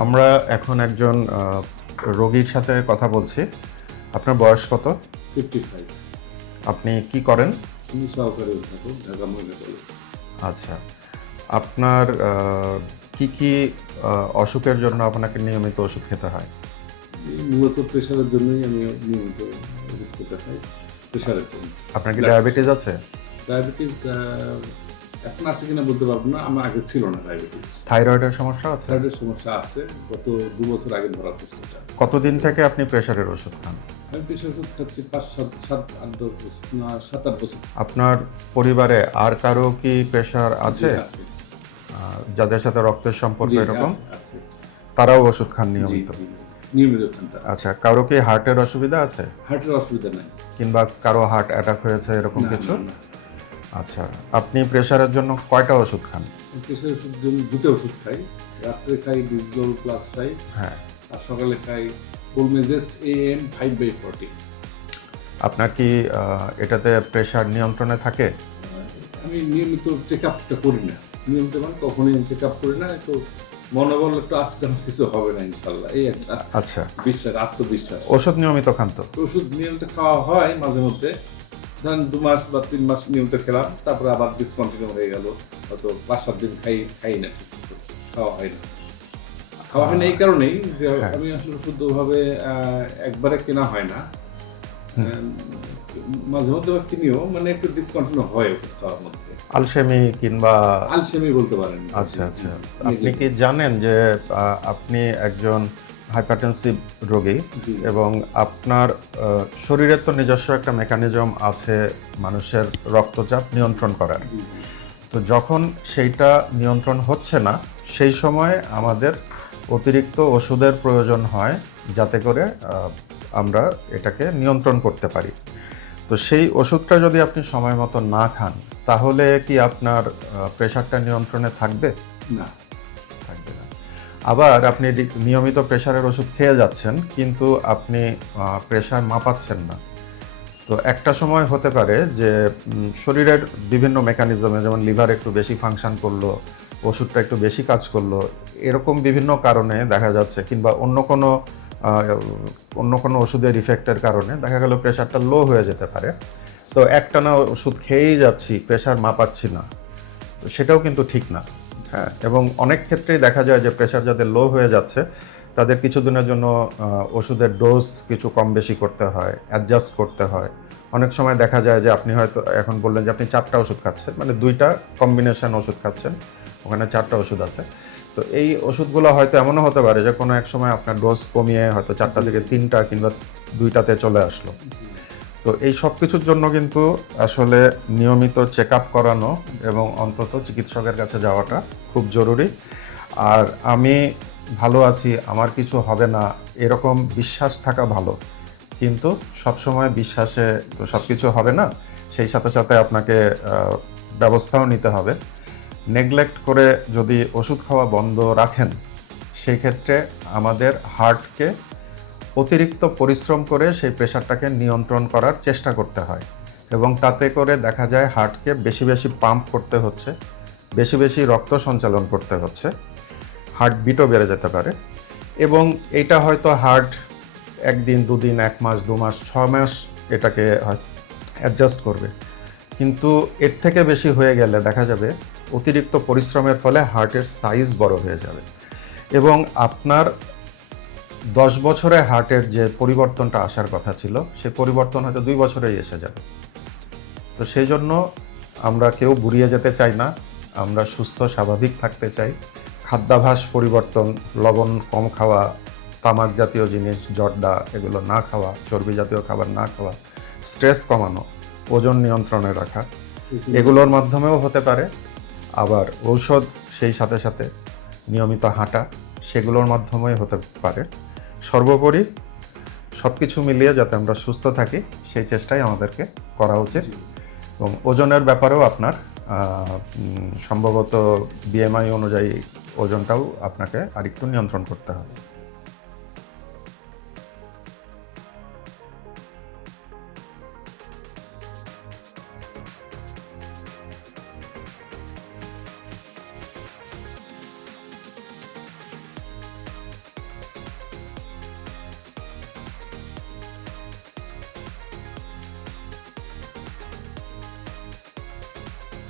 আমরা এখন একজন রোগীর সাথে কথা বলছি। আপনার বয়স কত? 55। আপনি কি করেন? আমি সহকারী অধ্যাপক, ঢাকা মহিলা কলেজ। আচ্ছা, আপনার কি অসুখের জন্য আপনাকে নিয়মিত ওষুধ খেতে হয়? মূলত প্রেশারের জন্যই আমি নিয়মিত ওষুধ খেতে খাই, প্রেশারের জন্য। আপনার কি ডায়াবেটিস আছে? ডায়াবেটিস এখন আছে কিনা বলতে পারবো না, আমার আগে ছিল না ডায়াবেটিস। থাইরয়েডের সমস্যা আছে? থাইরয়েডের সমস্যা আছে, গত 2 বছর আগে ধরা পড়ছে এটা। কতদিন থেকে আপনি প্রেশারের ওষুধ খান? আমি প্রেশার ওষুধ খাচ্ছি 5-7-8 বছর, না 7-8 বছর। আপনার পরিবারে আর কারো কি প্রেশার আছে? আছে। যাদের সাথে রক্তের সম্পর্ক জি, এরকম? আছে। তারাও ওষুধ খান জি, নিয়মিত? জি, নিয়মিত খানটা। আচ্ছা, কারো কি হার্টের অসুবিধা আছে? হার্টের অসুবিধা নাই। কিংবা কারো হার্ট অ্যাটাক হয়েছে এরকম না, কিছু? না, না। আচ্ছা, আপনি প্রেশারের জন্য কয়টা ওষুধ খান? প্রেশারের ওষুধ জন্য 2টা ওষুধ খাই। রাত্রে খাই ডিসডোল প্লাস 5, হ্যাঁ। আর সকালে খাই পোলমেজেস্ট AM 5/40। আপনার কি এটাতে প্রেশার নিয়ন্ত্রণে থাকে? আমি নিয়মিত চেক আপটা করি না। নিয়মিত মানে কখনোই আমি চেক আপ করি না। একটু মনোবল একটু আসছে, আমার কিছু হবে না ইনশাল্লাহ, এই একটা আচ্ছা, বিশ্বাস, আত্মবিশ্বাস। ওষুধ নিয়মিত খান তো? ওষুধ নিয়মিত খাওয়া হয় মাঝে মধ্যে, ধরেন 2 মাস বা 3 মাস নিয়মিত খেলাম, তারপরে আবার ডিসকন্টিনিউ হয়ে গেল, হয়তো 5-7 দিন খাই না, ঠিক খাওয়া হয় না। খাওয়া হয় না এই কারণেই যে হ্যাঁ। আমি আসলে শুদ্ধভাবে একবারে কেনা হয় না, মাঝে মধ্যে কিনিও, মানে একটু ডিসকন্টিনিউ হয় ওষুধ খাওয়ার মধ্যে। আলসেমি কিংবা? আলসেমি বলতে পারেন। আচ্ছা আচ্ছা, আপনি কি জানেন যে আপনি একজন হাইপারটেনসিভ রোগী জি। এবং আপনার শরীরের তো নিজস্ব একটা মেকানিজম আছে মানুষের রক্তচাপ নিয়ন্ত্রণ করার। জি, জি। তো যখন সেইটা নিয়ন্ত্রণ হচ্ছে না, সেই সময় আমাদের অতিরিক্ত ওষুধের প্রয়োজন হয় যাতে করে আমরা এটাকে নিয়ন্ত্রণ করতে পারি। তো সেই ওষুধটা যদি আপনি সময় মতো না খান, তাহলে কি আপনার প্রেশারটা নিয়ন্ত্রণে থাকবে? না। থাকবে না। আবার আপনি নিয়মিত প্রেশারের ওষুধ খেয়ে যাচ্ছেন, কিন্তু আপনি প্রেশার মাপাচ্ছেন না। তো একটা সময় হতে পারে যে শরীরের বিভিন্ন মেকানিজমে, যেমন লিভার একটু বেশি ফাংশন করলো, ওষুধটা একটু বেশি কাজ করলো, এরকম বিভিন্ন কারণে দেখা যাচ্ছে, কিংবা অন্য কোনো ওষুধের ইফেক্টের কারণে দেখা গেল প্রেশারটা লো হয়ে যেতে পারে। তো একটানা ওষুধ খেয়েই যাচ্ছি, প্রেশার মাপাচ্ছি না, তো সেটাও কিন্তু ঠিক না। হ্যাঁ, এবং অনেক ক্ষেত্রেই দেখা যায় যে প্রেশার যাদের লো হয়ে যাচ্ছে তাদের কিছুদিনের জন্য ওষুধের ডোজ কিছু কম বেশি করতে হয়, অ্যাডজাস্ট করতে হয়। অনেক সময় দেখা যায় যে আপনি হয়তো এখন বললেন যে আপনি 4টা ওষুধ খাচ্ছেন, মানে 2টা কম্বিনেশন ওষুধ খাচ্ছেন, ওখানে 4টা ওষুধ আছে। তো এই ওষুধগুলো হয়তো এমনও হতে পারে যে কোনো এক সময় আপনার ডোজ কমিয়ে হয়তো 4টা থেকে 3টা কিংবা 2টাতে চলে আসলো। তো এই সব কিছুর জন্য কিন্তু আসলে নিয়মিত চেক আপ করানো এবং অন্তত চিকিৎসকের কাছে যাওয়াটা খুব জরুরি। আর আমি ভালো আছি, আমার কিছু হবে না, এরকম বিশ্বাস থাকা ভালো, কিন্তু সবসময় বিশ্বাসে তো সব কিছু হবে না। সেই সাথে সাথে আপনাকে ব্যবস্থাও নিতে হবে। নেগলেক্ট করে যদি ওষুধ খাওয়া বন্ধ রাখেন, সেই ক্ষেত্রে আমাদের হার্টকে অতিরিক্ত পরিশ্রম করে সেই প্রেশারটাকে নিয়ন্ত্রণ করার চেষ্টা করতে হয়, এবং তাতে করে দেখা যায় হার্টকে বেশি বেশি পাম্প করতে হচ্ছে, বেশি বেশি রক্ত সঞ্চালন করতে হচ্ছে, হার্ট বিটও বেড়ে যেতে পারে। এবং এইটা হয়তো হার্ট 1 দিন 2 দিন 1 মাস 2 মাস 6 মাস এটাকে অ্যাডজাস্ট করবে, কিন্তু এর থেকে বেশি হয়ে গেলে দেখা যাবে অতিরিক্ত পরিশ্রমের ফলে হার্টের সাইজ বড় হয়ে যাবে, এবং আপনার 10 বছরে হার্টের যে পরিবর্তনটা আসার কথা ছিল সেই পরিবর্তন হয়তো 2 বছরেই এসে যাবে। তো সেই জন্য আমরা কেউ বুড়িয়ে যেতে চাই না, আমরা সুস্থ স্বাভাবিক থাকতে চাই। খাদ্যাভ্যাস পরিবর্তন, লবণ কম খাওয়া, তামাক জাতীয় জিনিস, জর্দা এগুলো না খাওয়া, চর্বি জাতীয় খাবার না খাওয়া, স্ট্রেস কমানো, ওজন নিয়ন্ত্রণে রাখা, এগুলোর মাধ্যমেও হতে পারে। আবার ঔষধ, সেই সাথে সাথে নিয়মিত হাঁটা, সেগুলোর মাধ্যমেই হতে পারে। সর্বোপরি সব কিছু মিলিয়ে যাতে আমরা সুস্থ থাকি সেই চেষ্টাই আমাদেরকে করা উচিত। এবং ওজনের ব্যাপারেও আপনার সম্ভবত BMI অনুযায়ী ওজনটাও আপনাকে আরেকটু নিয়ন্ত্রণ করতে হবে।